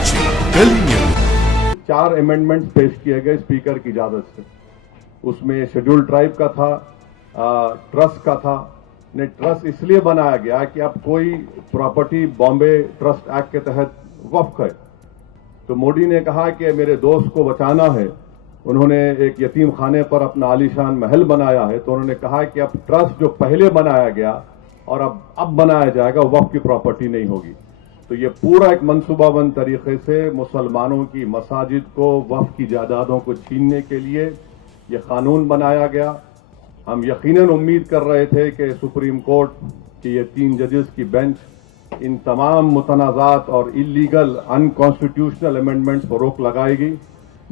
watching Delhi News. 4 amendments पेश किए गए स्पीकर की इजाजत से। उसमें शेड्यूल्ड ट्राइब का था, ट्रस्ट का था। ने ट्रस्ट इसलिए बनाया गया कि अब कोई प्रॉपर्टी बॉम्बे ट्रस्ट एक्ट के तहत वक्फ है, तो मोदी ने कहा कि मेरे दोस्त को बचाना है। उन्होंने एक यतीम खाने पर अपना आलीशान महल बनाया है, तो उन्होंने कहा कि अब ट्रस्ट जो पहले बनाया गया और अब बनाया जाएगा वक्फ की प्रॉपर्टी नहीं होगी। तो ये पूरा एक मंसूबाबंद तरीके से मुसलमानों की मसाजिद को वक्फ की जायदादों को छीनने के लिए ये कानून बनाया गया। हम यकीनन उम्मीद कर रहे थे कि सुप्रीम कोर्ट की ये 3 जजेस की बेंच इन तमाम मुतनाज़ात और इलीगल अनकॉन्स्टिट्यूशनल अमेंडमेंट्स पर रोक लगाएगी,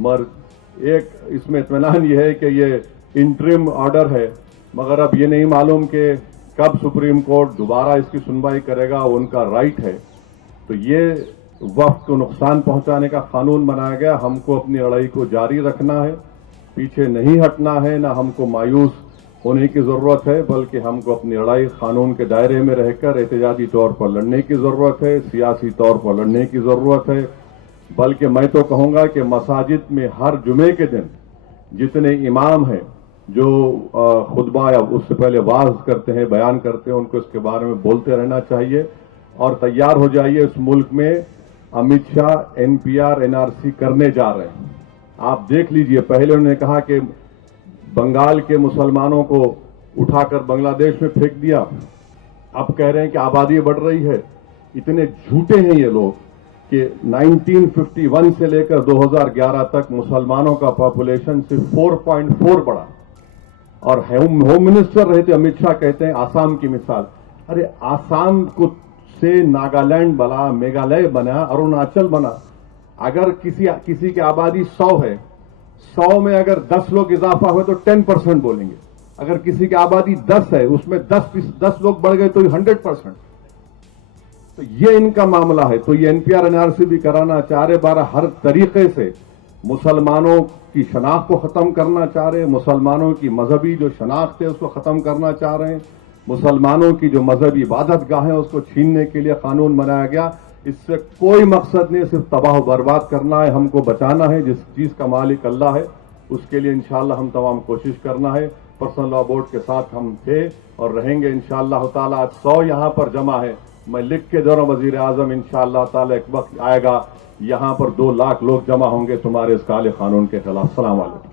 मगर एक इसमें इत्मीनान ये है कि ये इंटरिम ऑर्डर है, मगर अब ये नहीं मालूम कि कब सुप्रीम कोर्ट दोबारा इसकी सुनवाई करेगा, उनका राइट है। तो ये वक्फ को नुकसान पहुंचाने का कानून बनाया गया। हमको अपनी लड़ाई को जारी रखना है, पीछे नहीं हटना है, ना हमको मायूस होने की जरूरत है, बल्कि हमको अपनी लड़ाई कानून के दायरे में रहकर एहतजाजी तौर पर लड़ने की जरूरत है, सियासी तौर पर लड़ने की जरूरत है। बल्कि मैं तो कहूंगा कि मसाजिद में हर जुमे के दिन जितने इमाम हैं जो खुतबा या उससे पहले वाज करते हैं, बयान करते हैं, उनको इसके बारे में बोलते रहना चाहिए। और तैयार हो जाइए, इस मुल्क में अमित शाह एनपीआर एनआरसी करने जा रहे हैं। आप देख लीजिए, पहले उन्होंने कहा कि बंगाल के मुसलमानों को उठाकर बांग्लादेश में फेंक दिया, अब कह रहे हैं कि आबादी बढ़ रही है। इतने झूठे हैं ये लोग कि 1951 से लेकर 2011 तक मुसलमानों का पॉपुलेशन सिर्फ 4.4 बढ़ा। और होम मिनिस्टर रहे थे अमित शाह, कहते हैं आसाम की मिसाल। अरे आसाम को से नागालैंड बना, मेघालय बना, अरुणाचल बना। अगर किसी की आबादी 100 है, 100 में अगर 10 लोग इजाफा हुए तो 10% बोलेंगे। अगर किसी की आबादी 10 है, उसमें 10 लोग बढ़ गए तो 100%। तो ये इनका मामला है। तो ये एनपीआर एनआरसी भी कराना चाह रहे, 12 हर तरीके से मुसलमानों की शनाख्त को खत्म करना चाह रहे हैं, मुसलमानों की मजहबी जो शनाख्त है उसको खत्म करना चाह रहे हैं, मुसलमानों की जो मजहबी इबादत गाहें उसको छीनने के लिए कानून बनाया गया। इससे कोई मकसद नहीं, सिर्फ तबाह बर्बाद करना है, हमको बचाना है। जिस चीज का मालिक अल्लाह है, उसके लिए इंशाअल्लाह हम तमाम कोशिश करना है। पर्सनल लॉ बोर्ड के साथ हम थे और रहेंगे इंशाअल्लाह ताला। आज 100 यहां पर जमा है, मैं लिख के दे रहा हूं वजीर आजम, इंशाअल्लाह ताला एक वक्त आएगा यहां पर 2 लाख लोग जमा होंगे तुम्हारे इस काले कानून के खिलाफ। अस्सलाम वालेकुम।